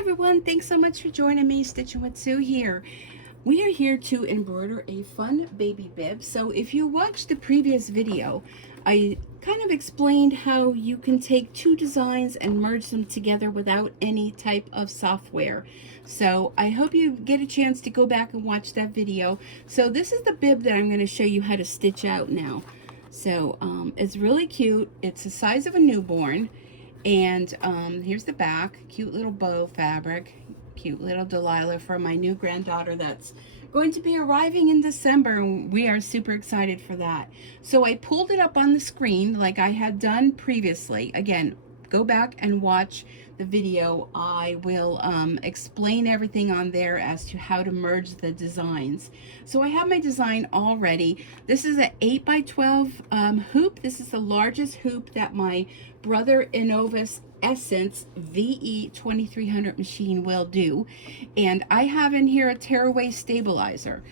everyone, thanks so much for joining me. Stitching with Sue here. We are here to embroider a fun baby bib. So if you watched the previous video, I kind of explained how you can take two designs and merge them together without any type of software. So I hope you get a chance to go back and watch that video. So this is the bib that I'm going to show you how to stitch out now. So it's really cute. It's the size of a newborn. And here's the back, cute little bow fabric, cute little Delilah for my new granddaughter that's going to be arriving in December, and we are super excited for that. So I pulled it up on the screen like I had done previously. Again, go back and watch the video. I will explain everything on there as to how to merge the designs. So I have my design all ready. This is an 8x12 hoop. This is the largest hoop that my Brother Innovis Essence VE2300 machine will do. And I have in here a tearaway stabilizer.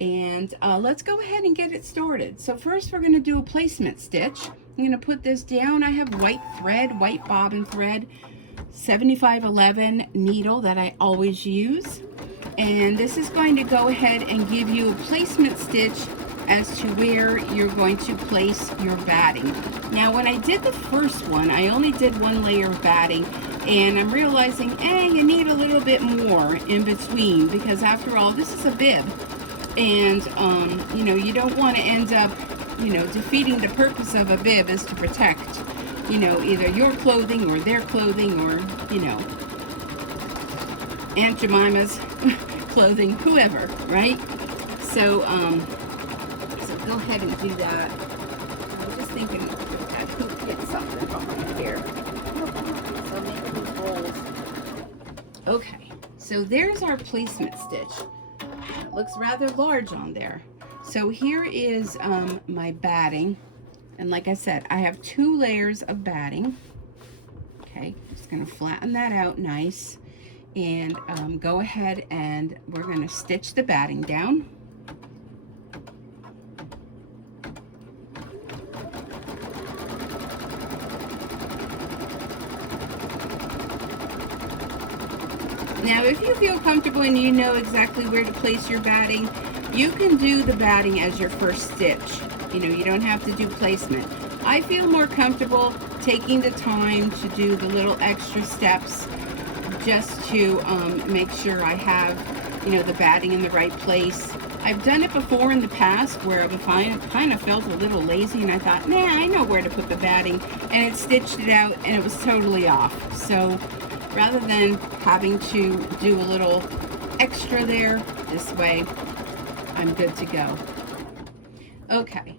And let's go ahead and get it started. So first we're going to do a placement stitch. I'm going to put this down. I have white thread, white bobbin thread, 7511 needle that I always use. And this is going to go ahead and give you a placement stitch as to where you're going to place your batting. Now when I did the first one, I only did one layer of batting, and I'm realizing, you need a little bit more in between, because after all, this is a bib. And you know, you don't want to end up, you know, defeating the purpose of a bib is to protect, you know, either your clothing or their clothing, or, you know, Aunt Jemima's clothing, whoever, right? So so go ahead and do that. I'm just thinking that hoop hit something behind here. So make these rolls. Okay, so there's our placement stitch. It looks rather large on there. So here is my batting, and like I said, I have 2 layers of batting. Okay, just gonna flatten that out nice, and go ahead and we're gonna stitch the batting down. Now, if you feel comfortable and you know exactly where to place your batting, you can do the batting as your first stitch. You know, you don't have to do placement. I feel more comfortable taking the time to do the little extra steps just to make sure I have, you know, the batting in the right place. I've done it before in the past where I kind of felt a little lazy, and I thought, nah, I know where to put the batting, and it stitched it out and it was totally off. So rather than having to do a little extra there, this way I'm good to go. Okay,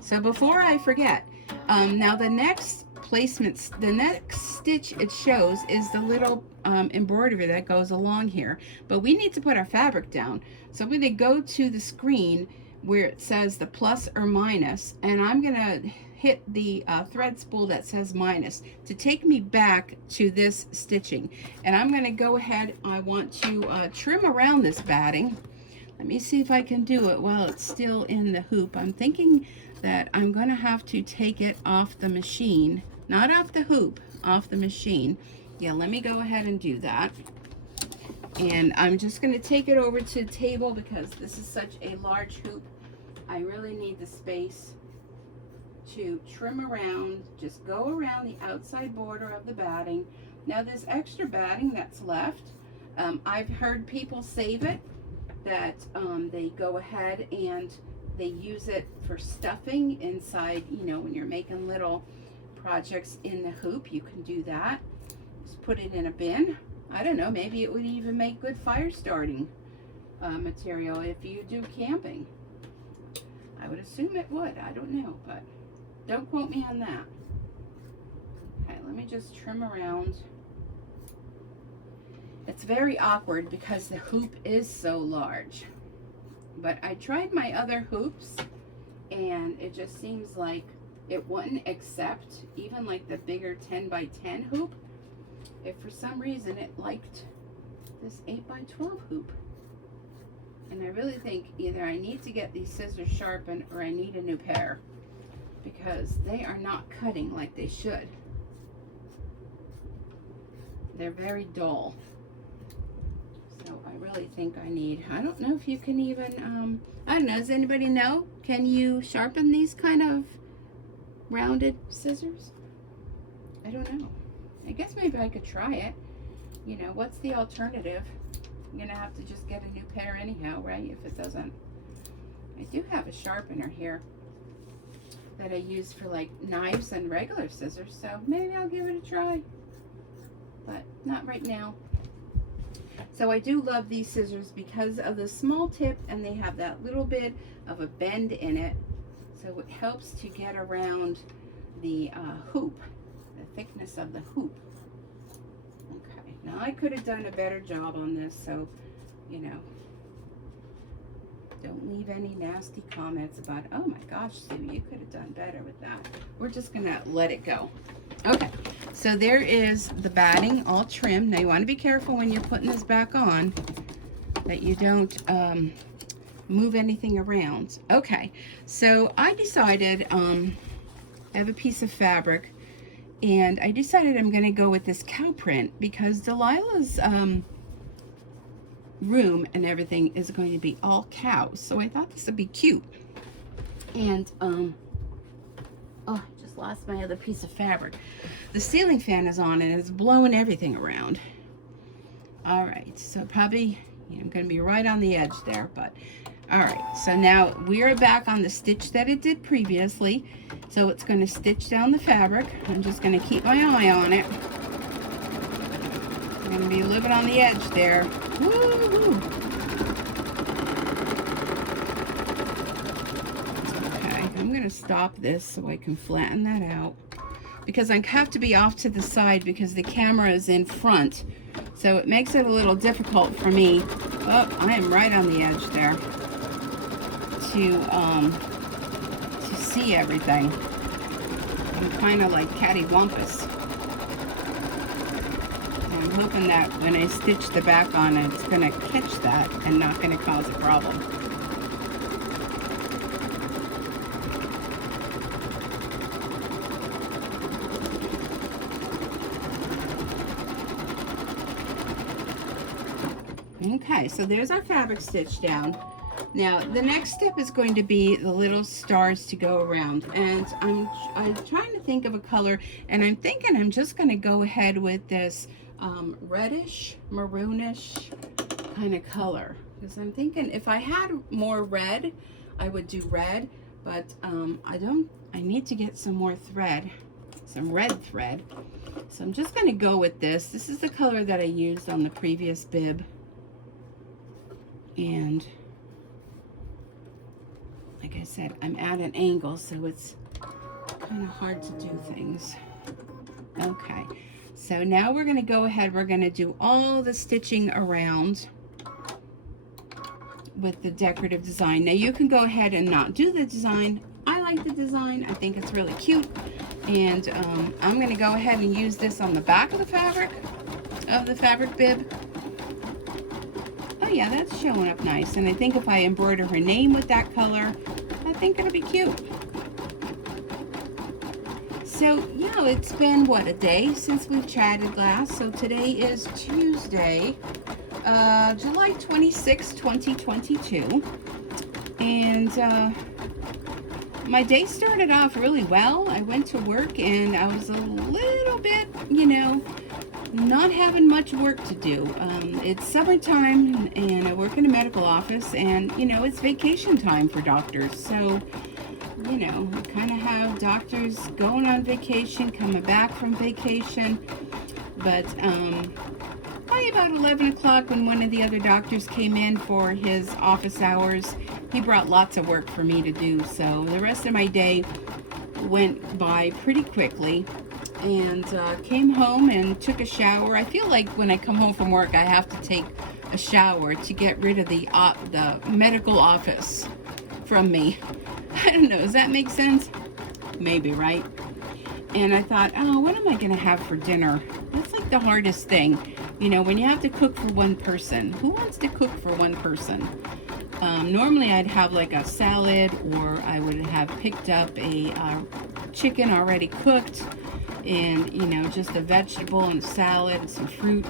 so before I forget, now the next placements, the next stitch it shows is the little embroidery that goes along here, but we need to put our fabric down. So I'm going to go to the screen where it says the plus or minus, and I'm going to hit the thread spool that says minus to take me back to this stitching. And I'm going to go ahead, I want to trim around this batting. Let me see if I can do it while it's still in the hoop. I'm thinking that I'm going to have to take it off the machine, not off the hoop, off the machine. Yeah, let me go ahead and do that. And I'm just going to take it over to the table because this is such a large hoop. I really need the space to trim around, just go around the outside border of the batting. Now this extra batting that's left, I've heard people save it, that they go ahead and they use it for stuffing inside, you know, when you're making little projects in the hoop, you can do that. Just put it in a bin. I don't know, maybe it would even make good fire starting material if you do camping. I would assume it would, I don't know, but don't quote me on that. Okay, let me just trim around. It's very awkward because the hoop is so large. But I tried my other hoops and it just seems like it wouldn't accept even like the bigger 10x10 hoop. If for some reason it liked this 8x12 hoop. And I really think either I need to get these scissors sharpened or I need a new pair, because they are not cutting like they should. They're very dull. So I really think I need, I don't know if you can even, I don't know, does anybody know? Can you sharpen these kind of rounded scissors? I don't know. I guess maybe I could try it. You know, what's the alternative? I'm gonna have to just get a new pair anyhow, right? If it doesn't. I do have a sharpener here that I use for like knives and regular scissors, so maybe I'll give it a try. But not right now. So I do love these scissors because of the small tip, and they have that little bit of a bend in it, so it helps to get around the hoop, the thickness of the hoop. Okay, now I could have done a better job on this, so you know, don't leave any nasty comments about, oh my gosh, Sue, you could have done better with that. We're just gonna let it go. Okay, so there is the batting all trimmed. Now you want to be careful when you're putting this back on that you don't move anything around. Okay, so I decided, I have a piece of fabric, and I decided I'm going to go with this cow print because Delilah's room and everything is going to be all cows. So I thought this would be cute. And, oh, I just lost my other piece of fabric. The ceiling fan is on and it's blowing everything around. All right, so probably, I'm going to be right on the edge there, but all right, so now we are back on the stitch that it did previously. So it's going to stitch down the fabric. I'm just going to keep my eye on it. I'm going to be living on the edge there. Woo-hoo. Okay, I'm going to stop this so I can flatten that out, because I have to be off to the side because the camera is in front. So it makes it a little difficult for me. Oh, I am right on the edge there to see everything. I'm kind of like cattywampus. I'm hoping that when I stitch the back on, it's going to catch that and not going to cause a problem. Okay, so there's our fabric stitch down. Now the next step is going to be the little stars to go around, and I'm trying to think of a color, and I'm thinking I'm just going to go ahead with this reddish, maroonish kind of color, because I'm thinking if I had more red, I would do red, but I need to get some more thread, some red thread. So I'm just going to go with this. This is the color that I used on the previous bib. And like I said, I'm at an angle, so it's kind of hard to do things. Okay, so now we're going to go ahead, we're going to do all the stitching around with the decorative design. Now you can go ahead and not do the design. I like the design, I think it's really cute, and I'm going to go ahead and use this on the back of the fabric bib. Yeah, that's showing up nice, and I think if I embroider her name with that color, I think it'll be cute. So yeah, it's been what, a day since we've chatted last. So today is Tuesday, July 26, 2022, and my day started off really well. I went to work and I was a little bit, not having much work to do. It's summertime and I work in a medical office, and it's vacation time for doctors, so we kind of have doctors going on vacation, coming back from vacation. But probably about 11 o'clock when one of the other doctors came in for his office hours, he brought lots of work for me to do, so the rest of my day went by pretty quickly. And came home and took a shower. I feel like when I come home from work, I have to take a shower to get rid of the medical office from me. I don't know, does that make sense? Maybe, right? And I thought, oh, what am I going to have for dinner? That's like the hardest thing. When you have to cook for one person. Who wants to cook for one person? Normally I'd have like a salad, or I would have picked up a chicken already cooked. and, you know, just a vegetable and a salad and some fruit.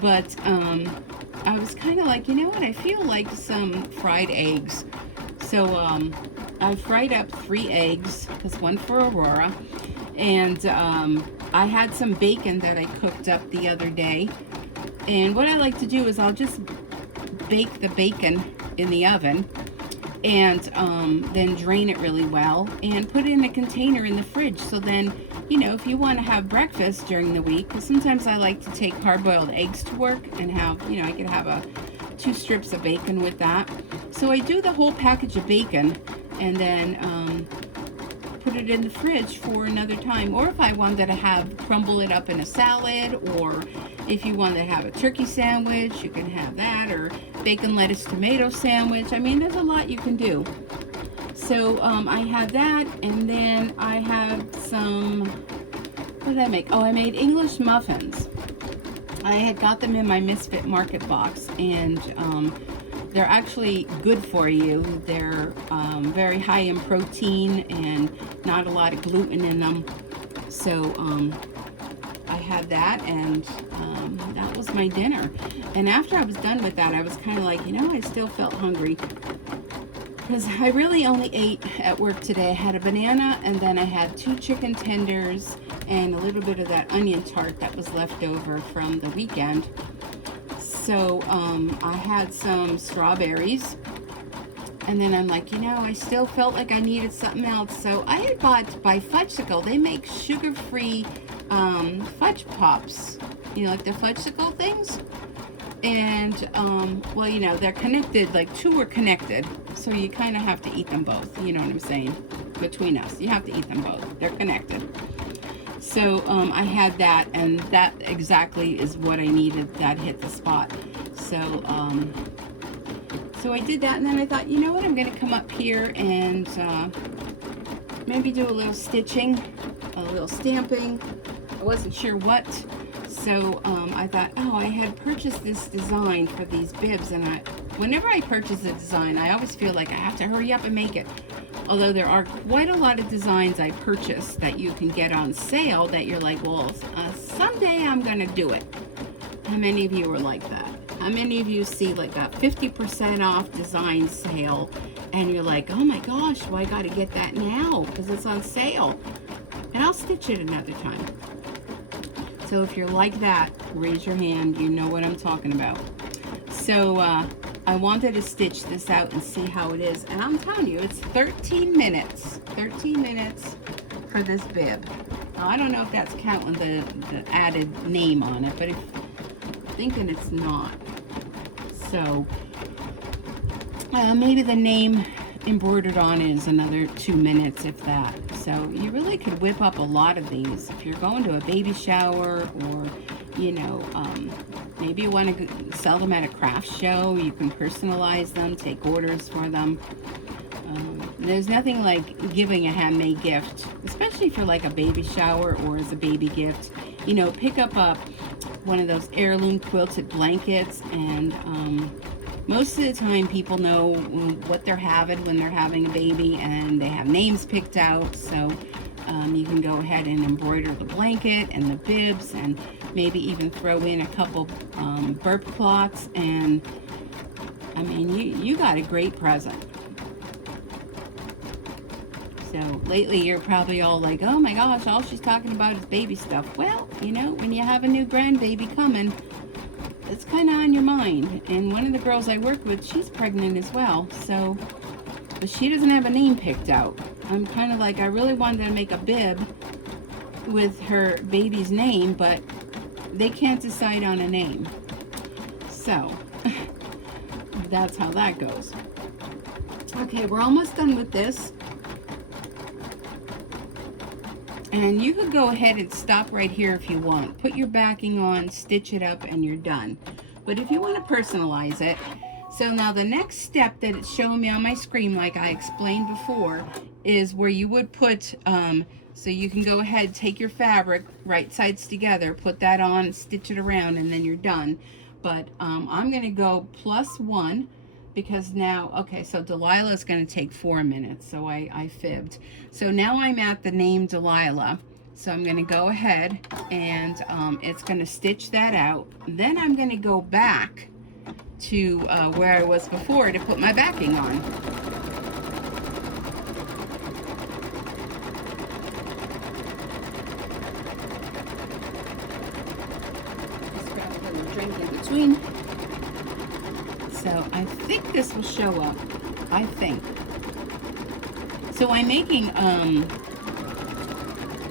But I was kind of like, you know what, I feel like some fried eggs. So I fried up 3 eggs, because one for Aurora, and I had some bacon that I cooked up the other day. And what I like to do is I'll just bake the bacon in the oven, and then drain it really well and put it in a container in the fridge. So then, you know, if you want to have breakfast during the week, because sometimes I like to take hard-boiled eggs to work and have, you know, I could have 2 strips of bacon with that. So I do the whole package of bacon and then put it in the fridge for another time. Or if I wanted to crumble it up in a salad, or if you want to have a turkey sandwich, you can have that, or bacon, lettuce, tomato sandwich. I mean, there's a lot you can do. So I had that, and then I had some, what did I make? Oh, I made English muffins. I had got them in my Misfit Market box, and they're actually good for you. They're very high in protein and not a lot of gluten in them. So I had that, and that was my dinner. And after I was done with that, I was kind of like, you know, I still felt hungry, because I really only ate at work today. I had a banana, and then I had 2 chicken tenders and a little bit of that onion tart that was left over from the weekend. So I had some strawberries, and then I'm like, you know, I still felt like I needed something else. So I had bought by Fudgesicle. They make sugar-free fudge pops, you know, like the Fudgesicle things. And well, you know, they're connected, like 2 are connected, so you kind of have to eat them both, you know what I'm saying? Between us, you have to eat them both, they're connected. So I had that, and that exactly is what I needed. That hit the spot. So so I did that, and then I thought, you know what, I'm going to come up here and maybe do a little stitching, a little stamping. I wasn't sure what. So I thought, oh, I had purchased this design for these bibs, and whenever I purchase a design, I always feel like I have to hurry up and make it. Although there are quite a lot of designs I purchased that you can get on sale that you're like, well, someday I'm going to do it. How many of you are like that? How many of you see like a 50% off design sale, and you're like, oh my gosh, well, I got to get that now because it's on sale, and I'll stitch it another time. So if you're like that, raise your hand. You know what I'm talking about. So I wanted to stitch this out and see how it is. And I'm telling you, it's 13 minutes. 13 minutes for this bib. Now, I don't know if that's counting the added name on it, but I'm thinking it's not. So maybe the name embroidered on is another 2 minutes, if that. So you really could whip up a lot of these if you're going to a baby shower, or you know, maybe you want to sell them at a craft show. You can personalize them, take orders for them. There's nothing like giving a handmade gift, especially for like a baby shower or as a baby gift. You know, pick up one of those heirloom quilted blankets, and most of the time people know what they're having when they're having a baby, and they have names picked out. So you can go ahead and embroider the blanket and the bibs, and maybe even throw in a couple burp cloths, and I mean, you got a great present. So lately you're probably all like, oh my gosh, all she's talking about is baby stuff. Well, you know, when you have a new grandbaby coming, it's kind of on your mind. And one of the girls I work with, she's pregnant as well. So, but she doesn't have a name picked out. I'm kind of like, I really wanted to make a bib with her baby's name, but they can't decide on a name. So, that's how that goes. Okay, we're almost done with this. And you could go ahead and stop right here if you want. Put your backing on, stitch it up, and you're done. But if you want to personalize it, so now the next step that it's showing me on my screen, like I explained before, is where you would put, so you can go ahead, take your fabric, right sides together, put that on, stitch it around, and then you're done. But I'm going to go +1. Because now, okay, so Delilah is going to take 4 minutes, so I fibbed. So now I'm at the name Delilah. So I'm going to go ahead and it's going to stitch that out. Then I'm going to go back to where I was before to put my backing on. Just grab a little drink in between. So I think this will show up. I think. So I'm making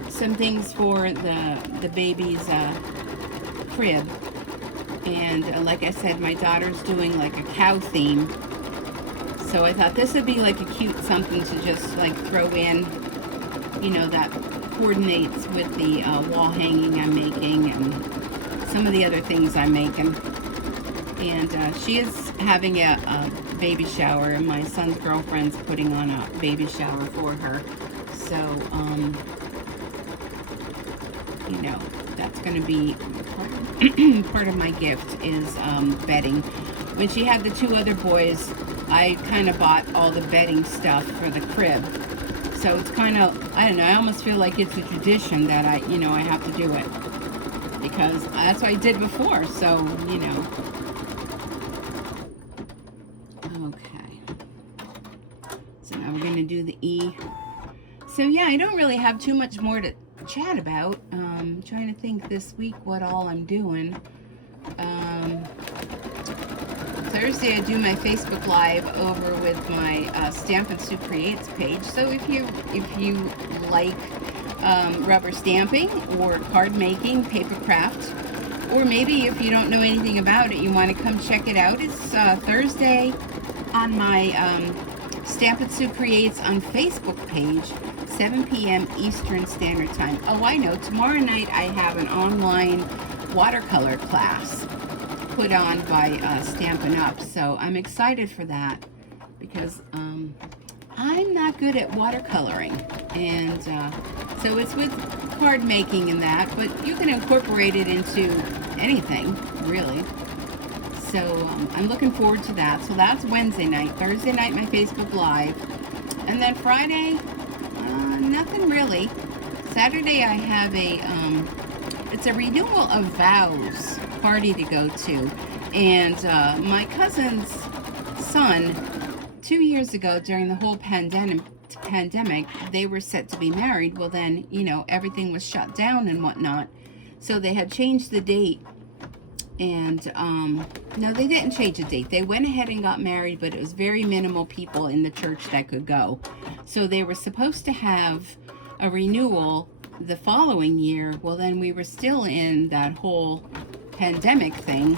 some things for the baby's crib, and like I said, my daughter's doing like a cow theme, so I thought this would be like a cute something to just like throw in, you know, that coordinates with the wall hanging I'm making and some of the other things I'm making. And she is having a baby shower, and my son's girlfriend's putting on a baby shower for her, so you know, that's going to be part of my gift is bedding. When she had the two other boys, I kind of bought all the bedding stuff for the crib. So it's kind of, I don't know, I almost feel like it's a tradition that I have to do it. Because that's what I did before, so, you know. Okay. So now we're going to do the E. So yeah, I don't really have too much more to chat about. I'm trying to think this week what all I'm doing. Thursday I do my Facebook Live over with my Stampin' Sue Creates page. So if you like rubber stamping or card making, paper craft, or maybe if you don't know anything about it, you want to come check it out. It's Thursday on my Stampin' Sue Creates on Facebook page, 7 p.m. Eastern Standard Time. Oh, I know. Tomorrow night I have an online watercolor class put on by Stampin' Up. So I'm excited for that because I'm not good at watercoloring. And so it's with card making and that, but you can incorporate it into anything, really. So I'm looking forward to that. So that's Wednesday night. Thursday night, my Facebook Live. And then Friday, nothing really. Saturday I have it's a renewal of vows party to go to. And my cousin's son, 2 years ago during the whole pandemic, they were set to be married. Well then, you know, everything was shut down and whatnot. So they had changed the date. And no, they didn't change the date. They went ahead and got married, but it was very minimal people in the church that could go. So they were supposed to have a renewal the following year. Well, then we were still in that whole pandemic thing.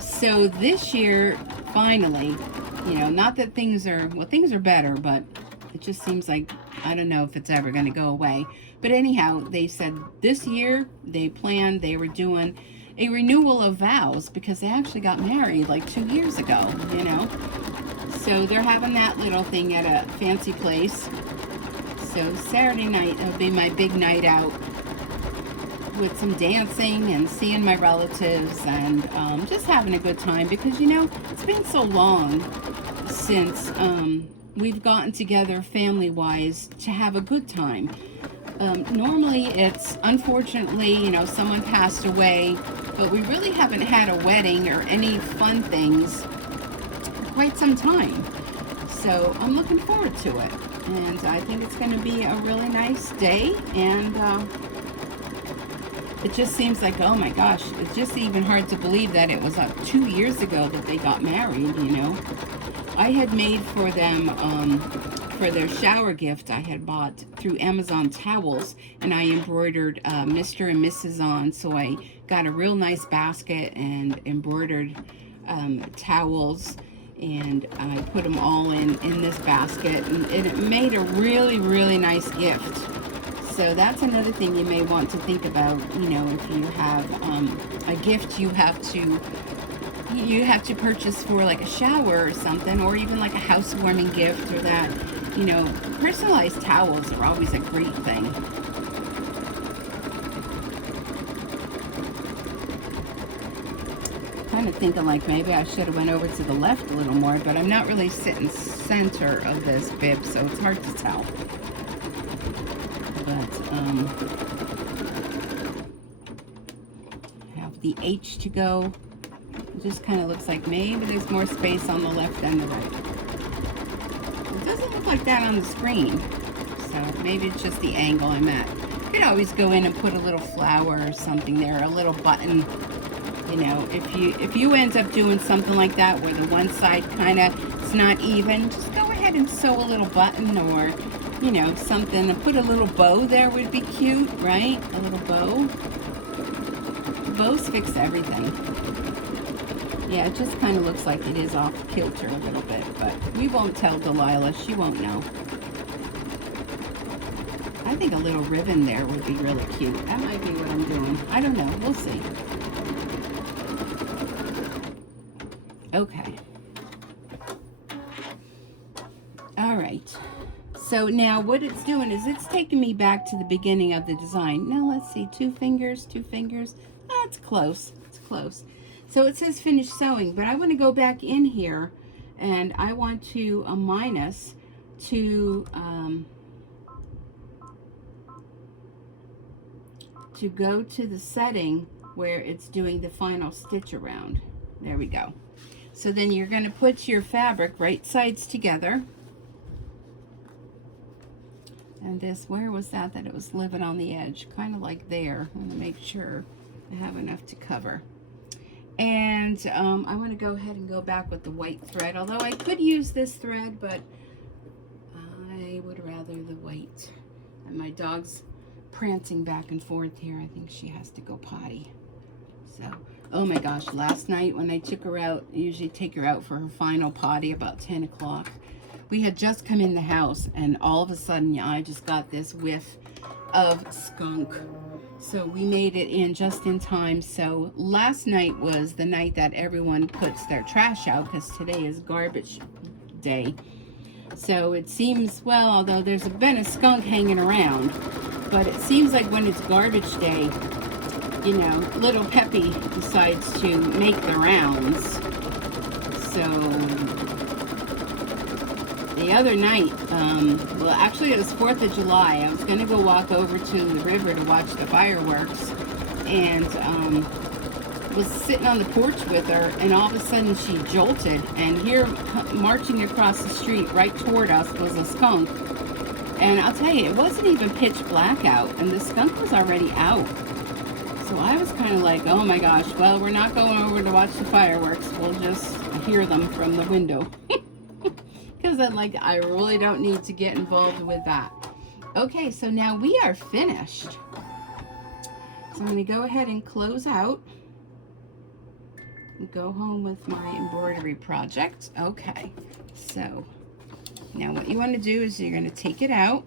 So this year, finally, you know, not that things are better, but it just seems like, I don't know if it's ever going to go away. But anyhow, they said this year they were doing a renewal of vows because they actually got married like 2 years ago, you know. So they're having that little thing at a fancy place. So Saturday night will be my big night out with some dancing and seeing my relatives and just having a good time because, you know, it's been so long since we've gotten together family-wise to have a good time. Normally it's, unfortunately, you know, someone passed away, but we really haven't had a wedding or any fun things for quite some time. So I'm looking forward to it. And I think it's going to be a really nice day. And it just seems like, oh my gosh, it's just even hard to believe that it was 2 years ago that they got married, you know. I had made for them, for their shower gift, I had bought through Amazon towels, and I embroidered Mr. and Mrs. on, so I got a real nice basket and embroidered towels, and I put them all in this basket, and it made a really, really nice gift. So that's another thing you may want to think about, you know, if you have a gift you have to purchase for like a shower or something, or even like a housewarming gift or that. You know, personalized towels are always a great thing. Kind of thinking like maybe I should have went over to the left a little more, but I'm not really sitting center of this bib, so it's hard to tell. but have the H to go. It just kind of looks like maybe there's more space on the left than the right. It doesn't look like that on the screen, so maybe it's just the angle I'm at. You could always go in and put a little flower or something there, a little button. You know, if you end up doing something like that where the one side kind of it's not even, just go ahead and sew a little button, or you know, something to put a little bow there would be cute, right? A little bow. Bows fix everything. Yeah, it just kind of looks like it is off kilter a little bit, but we won't tell Delilah. She won't know. I think a little ribbon there would be really cute. That might be what I'm doing. I don't know. We'll see. Okay. All right. So now what it's doing is it's taking me back to the beginning of the design. Now let's see. Two fingers. Oh, it's close. It's close. So it says finish sewing, but I want to go back in here and I want to minus to go to the setting where it's doing the final stitch around. There we go. So then you're going to put your fabric right sides together. And this, where was that it was living on the edge? Kind of like there. I want to make sure I have enough to cover. And I want to go ahead and go back with the white thread, although I could use this thread, but I would rather the white. And my dog's prancing back and forth here. I think she has to go potty. So, oh my gosh, last night when I took her out, I usually take her out for her final potty about 10 o'clock. We had just come in the house and all of a sudden I just got this whiff of skunk. So we made it in just in time. So last night was the night that everyone puts their trash out because today is garbage day. So it seems, well, although there's been a skunk hanging around, but it seems like when it's garbage day, you know, little Peppy decides to make the rounds. So the other night, well, actually it was 4th of July. I was going to go walk over to the river to watch the fireworks, and was sitting on the porch with her, and all of a sudden she jolted, and here marching across the street right toward us was a skunk. And I'll tell you, it wasn't even pitch black out, and the skunk was already out. So I was kind of like, oh my gosh, well, we're not going over to watch the fireworks. We'll just hear them from the window. Because I'm like, I really don't need to get involved with that. Okay, so now we are finished. So I'm going to go ahead and close out. And go home with my embroidery project. Okay, so now what you want to do is you're going to take it out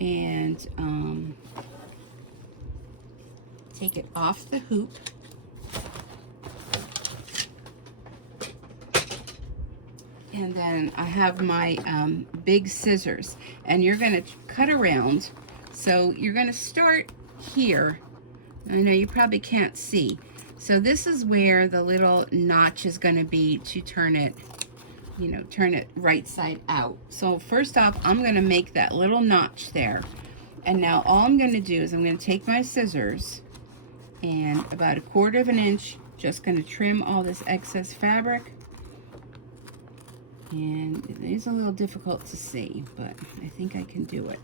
and take it off the hoop. And then I have my big scissors, and you're going to cut around. So you're going to start here. I know you probably can't see. So this is where the little notch is going to be to turn it, you know, turn it right side out. So first off, I'm going to make that little notch there. And now all I'm going to do is I'm going to take my scissors and about 1/4 of an inch, just going to trim all this excess fabric. And it is a little difficult to see, but I think I can do it.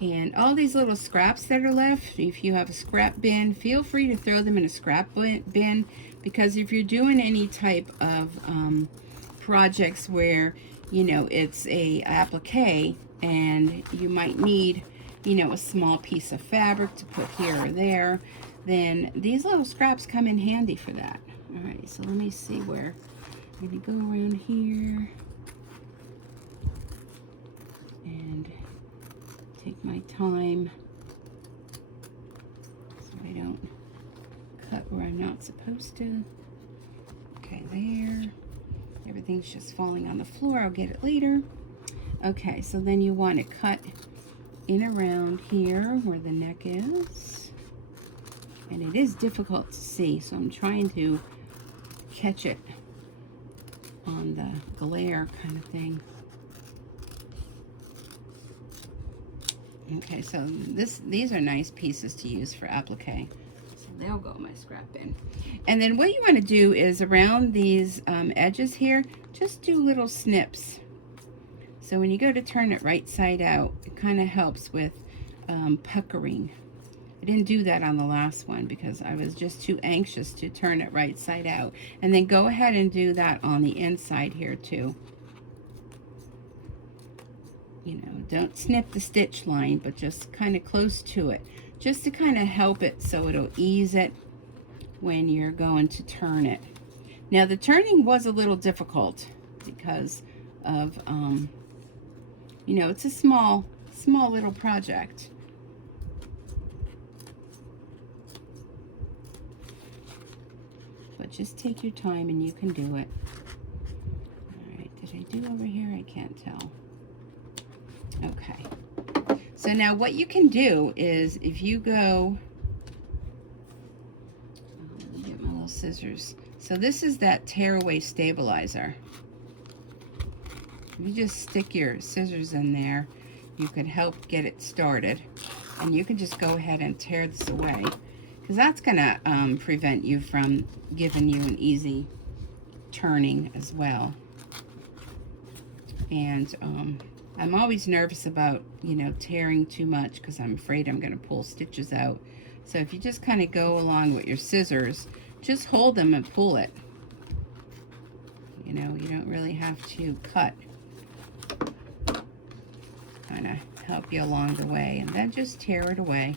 And all these little scraps that are left, if you have a scrap bin, feel free to throw them in a scrap bin, because if you're doing any type of projects where, you know, it's a applique and you might need, you know, a small piece of fabric to put here or there, then these little scraps come in handy for that. All right, so let me see where. I'm going to go around here and take my time so I don't cut where I'm not supposed to. Okay, there. Everything's just falling on the floor. I'll get it later. Okay, so then you want to cut in around here where the neck is. And it is difficult to see, so I'm trying to catch it on the glare kind of thing. Okay, so these are nice pieces to use for applique. So they'll go in my scrap bin. And then what you want to do is around these edges here, just do little snips. So when you go to turn it right side out, it kind of helps with puckering. I didn't do that on the last one because I was just too anxious to turn it right side out. And then go ahead and do that on the inside here too. You know, don't snip the stitch line, but just kind of close to it, just to kind of help it so it'll ease it when you're going to turn it. Now the turning was a little difficult because of, you know, it's a small little project. But just take your time and you can do it. All right, did I do over here? I can't tell. Okay, so now what you can do is if you go, let me get my little scissors. So this is that tearaway stabilizer. You just stick your scissors in there, you can help get it started, and you can just go ahead and tear this away, because that's gonna prevent you from giving you an easy turning as well. And I'm always nervous about, you know, tearing too much because I'm afraid I'm going to pull stitches out. So if you just kind of go along with your scissors, just hold them and pull it. You know, you don't really have to cut. Kind of help you along the way, and then just tear it away.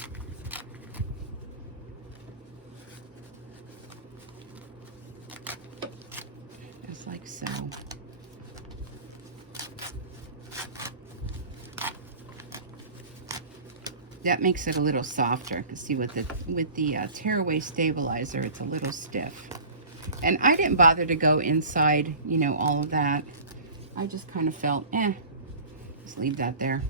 Just like so. That makes it a little softer. You can see with the tearaway stabilizer, it's a little stiff. And I didn't bother to go inside, you know, all of that. I just kind of felt, just leave that there.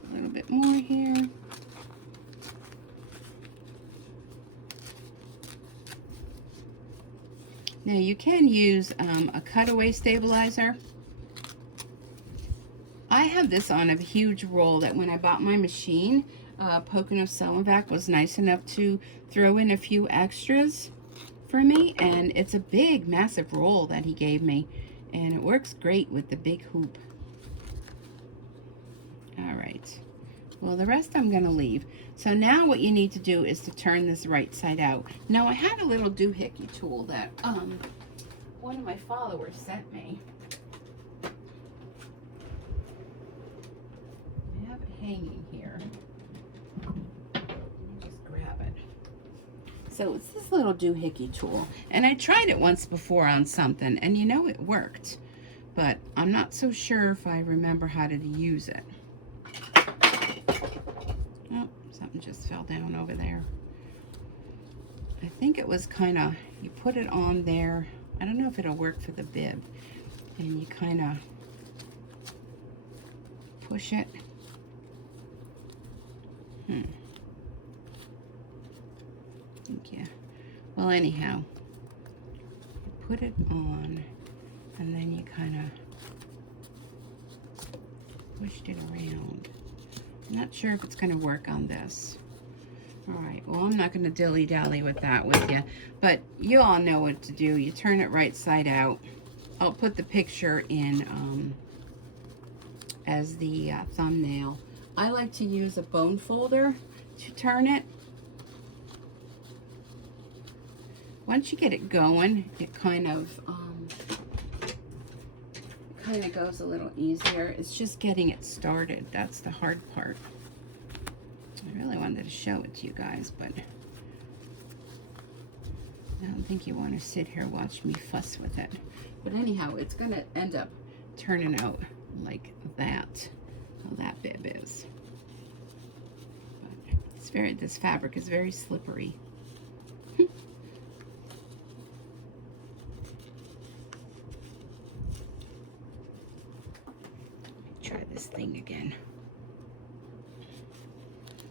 Put a little bit more here. Now you can use a cutaway stabilizer. I have this on a huge roll that when I bought my machine, Pocono Sew Vac was nice enough to throw in a few extras for me, and it's a big, massive roll that he gave me, and it works great with the big hoop. All right. Well, the rest I'm going to leave. So now what you need to do is to turn this right side out. Now, I had a little doohickey tool that one of my followers sent me. I have it hanging here. Just grab it. So it's this little doohickey tool. And I tried it once before on something, and you know, it worked. But I'm not so sure if I remember how to use it. Oh, something just fell down over there. I think it was kind of, you put it on there. I don't know if it'll work for the bib. And you kind of push it. Thank you. Well, anyhow, you put it on, and then you kind of pushed it around. I'm not sure if it's going to work on this. All right, well, I'm not going to dilly-dally with that with you, but you all know what to do. You turn it right side out. I'll put the picture in as the thumbnail. I like to use a bone folder to turn it. Once you get it going, it kind of goes a little easier. It's just getting it started. That's the hard part. I really wanted to show it to you guys, but I don't think you want to sit here and watch me fuss with it. But anyhow, it's going to end up turning out like that. How that bib is. But it's this fabric is very slippery. Try this thing again.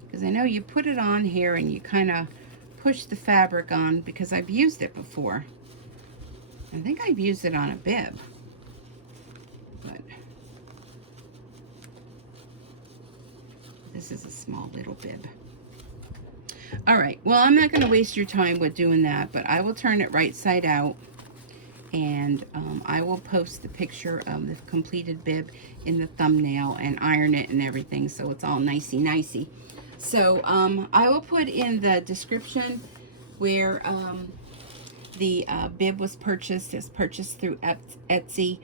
Because I know you put it on here and you kind of push the fabric on because I've used it before. I think I've used it on a bib. But this is a small little bib. All right, well, I'm not going to waste your time with doing that, but I will turn it right side out, and I will post the picture of the completed bib in the thumbnail and iron it and everything, so it's all nicey. So I will put in the description where the bib was purchased. It's purchased through Etsy.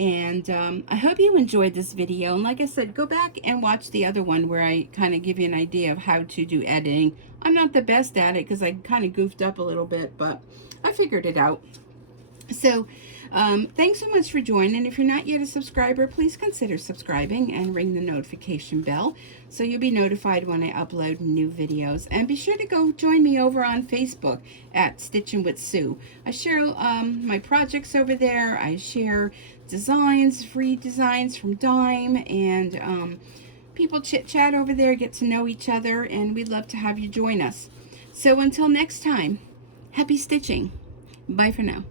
And I hope you enjoyed this video. And like I said, go back and watch the other one where I kind of give you an idea of how to do editing. I'm not the best at it because I kind of goofed up a little bit, but I figured it out. So thanks so much for joining. If you're not yet a subscriber, please consider subscribing and ring the notification bell so you'll be notified when I upload new videos. And be sure to go join me over on Facebook at Stitching with Sue. I share my projects over there. I share designs, free designs from Dime, and people chit chat over there, get to know each other, and we'd love to have you join us. So until next time, happy stitching. Bye for now.